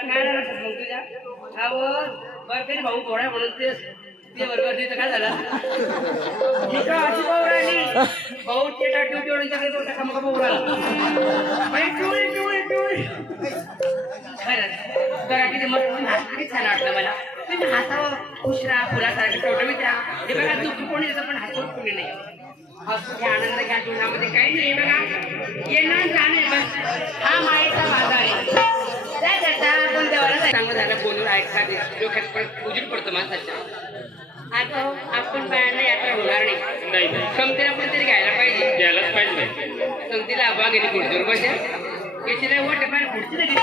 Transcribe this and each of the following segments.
तुझ्या भाऊ थोडा म्हणून ते बरोबर तिथं काय झालं अशी भाऊ राहिली भाऊ ते ड्युटी वळून टाकले तो टाका मग भाऊ राहिला किती मस्त छान वाटलं मला तुम्ही हातावर उशिरा फुलासारखं टोटं मित्रा हे बघा दुःख कोणी देतं पण हातवर कोणी नाही हसू घ्या आनंद घ्या जीवनामध्ये काही नाही बघा येणार जाणे बस हा मायेचा माझा आहे काय करता पण देवाला चांगलं झालं बोलून ऐकता डोक्यात पण उजीड पडतो माणसाच्या आता आपण बायांना यात्रा होणार नाही समतीला पण तरी घ्यायला पाहिजे समतीला आबा गेली खुर्चीवर बसेल याची नाही वाटत पाय खुर्ची नाही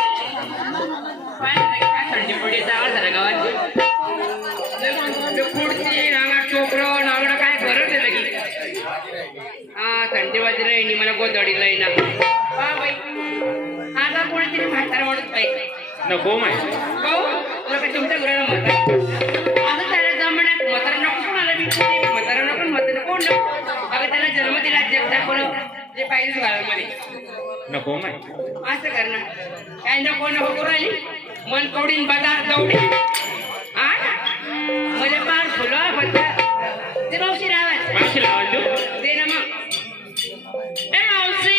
थंडी पडे जावं झालं गावाची खुर्ची नांगा चोपडं नांगडं काय गरज आहे लगी हा थंडी वाजली नाही मला गोंधळी नाही ना हा बाई आता कोणीतरी म्हातारा म्हणत पाहिजे नको माहिती हो तुला काय तुमच्या घराला म्हणतात आता त्याला जमण्यात म्हातारा नको कोणाला म्हातारा नको म्हातारा कोण नको अगं त्याला जन्म दिला जग दाखवलं जे पाहिजे घरामध्ये नको माहिती असं करणार काय नको नको करू राहिली मन कवडीन बाजार दौडी हा म्हणजे पार फुलं बद्दल ते मावशी राहायचं मावशी लावायचं दे ना मग ए मावशी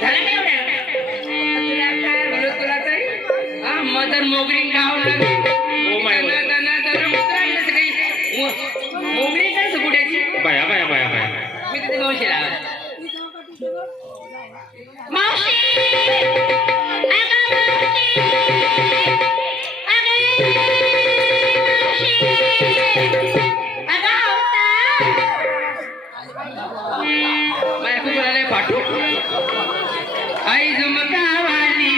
झालं काय एवढ्या तुला काय बोलू तुला तरी हा मदर मोगरी गाव लागली मोगरी काय सुकुट्याची बाया बाया बाया बाया मी तिथे मावशी राहायचं मावशी पाठू आई झुमकावाली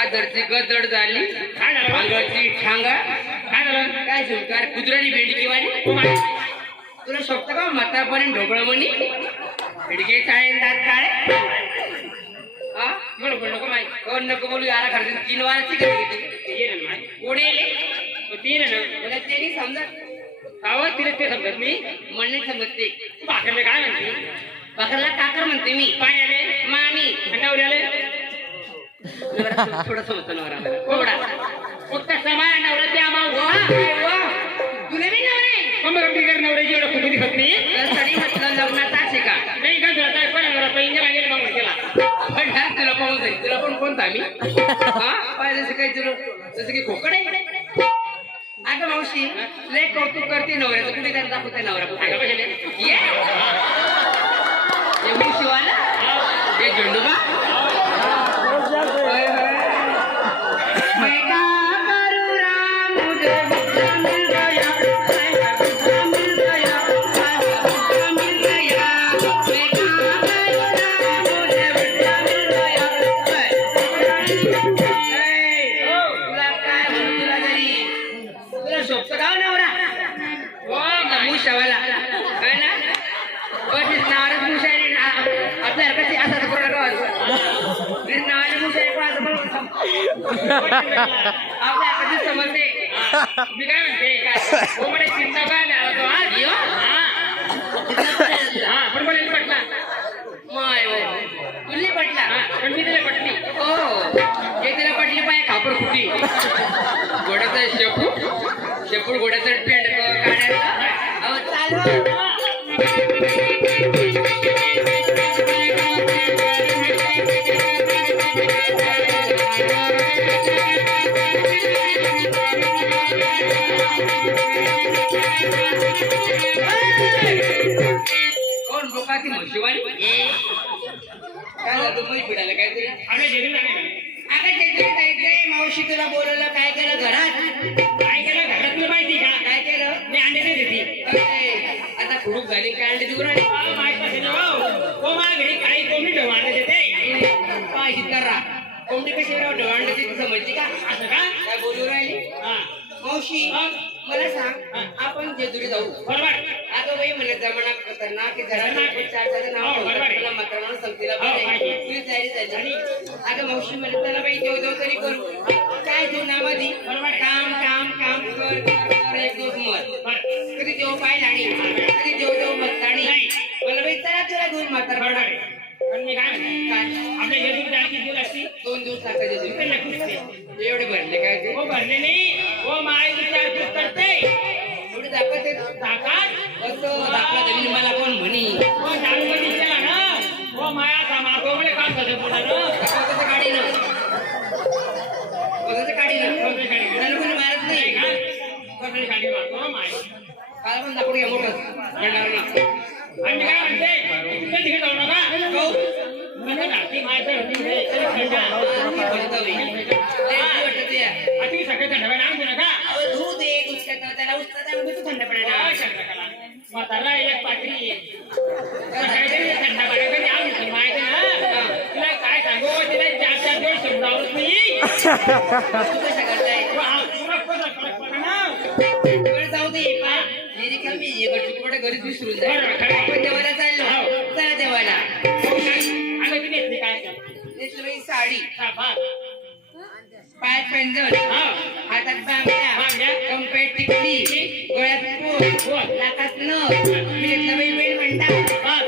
आदरची गदड झाली अंगाची ठांगा काय झालं काय झुमकार कुत्र्यानी भेंडकी वाणी तुला शोभत का म्हातारपणे ढोबळ म्हणी भेडके चाळे दात काळे हा म्हणू पण नको माहिती कोण नको बोलू याला खर्च 3 वाराची कोणी तीन ना मला ते समजत आवाज तिला ते समजत मी म्हणणे समजते पाखरला काय म्हणते पाखरला काकर म्हणते मी पाय आले मामी नवऱ्याले थोडं समजतं नवरा थोडा फक्त समान नवरा त्या तुला बी नवरा मग बिगर नवऱ्याची एवढं कुठे दिसत नाही तरी म्हटलं लग्नात असे का नाही का तुला काय पण नवरा पहिल्या लागेल मग केला पण तुला पाहून जाईल तुला पण कोणता मी हा पाहिजे जसं काही तुला जसं की खोकड आहे अगं मावशी लय कौतुक करते नवऱ्याचं कुठे त्याला दाखवते नवरा ये मी शिवाला हे झेंडूबा आपल्या कधी समजते मी काय म्हणते कोंबडे चिंता काय हा पण बोलायला पटला माय तुला पटला पण मी तिला पटली हो हे तिला पटली पाय खापर फुटी घोड्याचं शेपूट घोड्याचं पेंड काढायचं अहो चालू कोण बोकाची म्हशीवाली काय झालं मी फिरायला काहीतरी मावशी तुला बोलवलं काय केलं घरात तुला माहिती का काय केलं मी अंडे नाही देते आता खुडूक झाली काय अंडे देऊ राहिली माझी तर्रा कोंबडी कशी ढवळण्याची तू समजते का असं का काय बोलू राहिली हा मावशी मला सांग आपण जेजुरी जाऊ बरोबर अगं बाई मला जमाना खतरनाक की जरा चारचं नाव हो, बरोबर आहे. मला मात्र संगतीला हो, माहिती आहे. तुझी तयारी झाली अगं मावशी मला त्याला बाई देव देव तरी करू काय जीवनामध्ये बरोबर. काम काम काम कर कर, एक दिवस मत बरं कधी देव पाहिला आणि कधी देव देव मताणी नाही. मला बाई चला चला दोन म्हातार बरोबर आहे. पण मी काय म्हणतो काय आपल्या जेजुरी जायला किती दिवस असती 2 दिवस लागतात ते जेजुरी नक्कीच ते. एवढे भरले काय ते हो भरले नाही हो माय विचारपूस करते एवढे दाखवत ताकात असं दाखला तरी मला कोण म्हणी हो जाणून केला ना हो माया समाजो म्हणजे काम करतो पुढं कसं काढी ना कसं काढी ना कोणत्या गाडी मला कोणी मारत नाही नाही का कोणत्या गाडी मारतो माय काल पण दाखवून घ्या मोठं भंडारा आणि मी काय म्हणते तिथे तिकडे जाऊ नका कसं घालती मायचं होती रे. चल खेळा. अति सगळे थंड पाणी आणू नका काय शंकराला? म्हातारा एक पात्री सगळ्याचे थंड पाण्याकडे आणू माहिती ना तुला काय सांगू तिला 4-4 दिवस समजावत नाही घरीच विसरून जाईल आपण देवाला चाललो चला देवाला नेसलं बाई साडी पायात पैंजण हातात बांगड्या कंपेट टिकली गळ्यात पोट नाकात मी घेतलं बाई वेळ म्हणता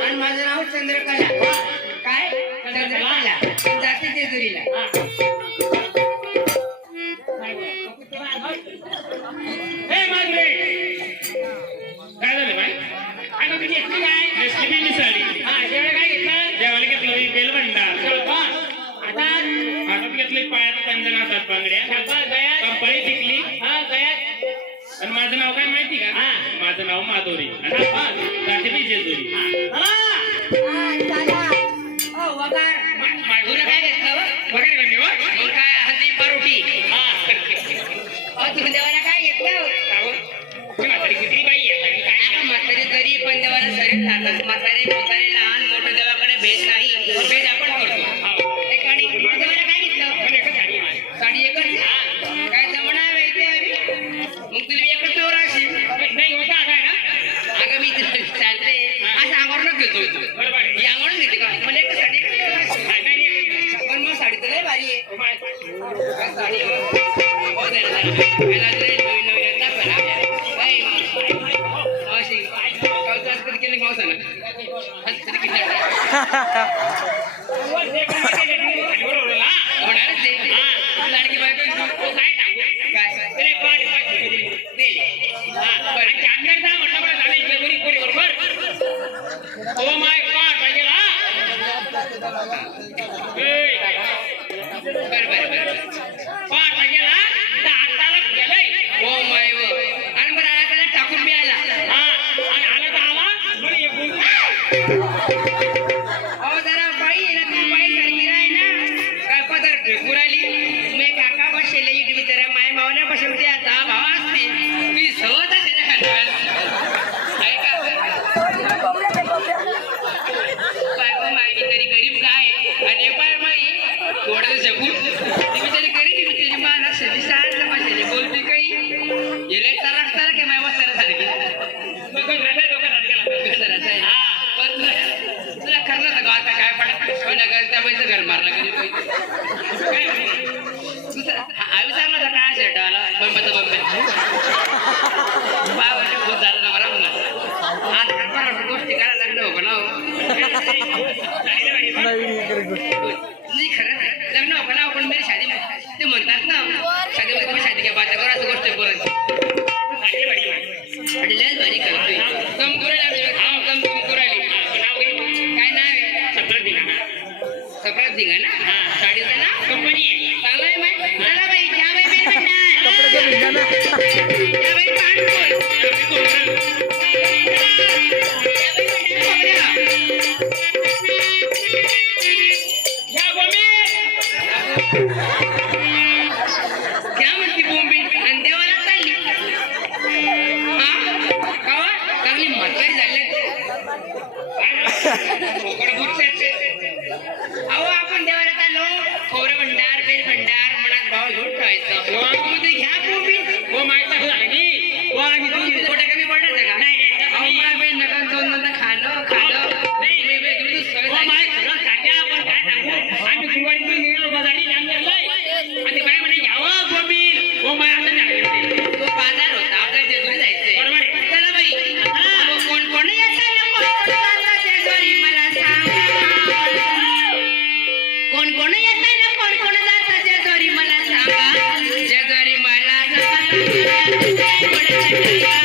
आणि माझं नाव चंद्रकला काय चंद्रकला जाते जेजुरीला हे मागले काय झालं बाई अगं तुम्ही घेतली काय नेसली मी साडी हा जेवढे काय घेतलं जेवायला घेतलं बेलभंडार आता हातात घेतले पायात पंजन हातात बांगड्या गयात कंपळी टिकली हा गयात आणि माझं नाव काय माहिती का हा माझं नाव माधुरी आणि जाते मी जेजुरी वगार तुला काय घेतलं वगैरे करणे वा मग काय हल्ली परोठी तुम्ही देवाला काय घेतलं म्हातारी किती बाई आहे काय म्हातारे जरी पण देवाला शरीर खातात म्हातारे म्हातारे लहान मोठे देवाकडे भेद नाही भेद आपण करतो एक गाडी देवाला काय घेतलं साडी एकच काय जमणार मग तुला एकच तेवढं असेल नाही होता काय ना अगं मी चालते असं अंगावरच घेतो बरोबर आहे. ही अंगावरच घेते का मला एकच साडी पण मग साडी तर लय भारी आहे काय साडी हो दे ना पहिला तरी नवीन नवीन दाखवा ना बाई मावशी कवचात कधी केली मावसा ना तरी किती होणारच ते लाडकी बायको काय सांगू काय Oh my God, पाहिजे ना? पाठ पाहिजे ना? तर हाताला गेलंय. हो माय आणि बरं आला टाकून बी आला हा, आणि आला तर आला, बरं एक गुण. अहो जरा बाई आहे ना तू बाई सारखी राही ना काय पदर फेकून आली मी काका बसेल इट बिचारा माय मावल्या बसेल ते आता भावा असते मी सहज त्याच्या बायको माय तरी गरीब काय आणि पाय माई थोडं जगून ती बिचारी गरीब बिचारी मान असेल शाळेतलं बसेल बोलते काही गेले तलाक तलाक आहे माय वस्तारासारखी मग काय झालं, डोकं हात गेला. पण तुला खरं सांगू आता काय पडत त्या पैसे घर मारला कधी काय म्हणते? दुसरा आम्ही चांगला होता काय शर्ट आला बंबाचा बंबे बाबा खूप झालं ना मला म्हणा आज काय गोष्टी करायला लागलं हो ना नाही खरं लग्न हो ना पण मेरी शादी ते म्हणतात ना शादीमध्ये तुम्ही शादी घ्या बाता करा असं गोष्ट बोलायची झाली बाई माझी. आणि लयच भारी करतोय कम कुराली काय नाव आहे सगळं दिला ना. सप्रात धिंगा ना हा. साडीचं ना कंपनी आहे. चांगलं आहे माहिती चला बाई त्या बाई बेल म्हणणार त्या बाई पाहून या गोमी. क्या म्हणती बोंबी आणि देवाला चालली हा कावा चांगली म्हातारी झाली अहो आपण देवाला चाललो ही दोन पोटा कमी पडणार का नाही नाही अहो माय बहीण नका दोन खाणं नाही वेगळी सवय हो माय खरं सांगा आपण काय सांगू आम्ही गुरुवारी निघालो बाजारी जाम धरलंय आणि बाई म्हणे घ्यावं गोबी हो माय आता नाही तो बाजार होता आपल्या जेजुरी जायचंय बरोबर आहे चला बाई हा. कोण कोण येतं ना कोण कोण जातं जेजुरी मला सांगा कोण कोण येतं ना कोण कोण जातं जेजुरी मला सांगा जेजुरी मला सांगा जेजुरी मला सांगा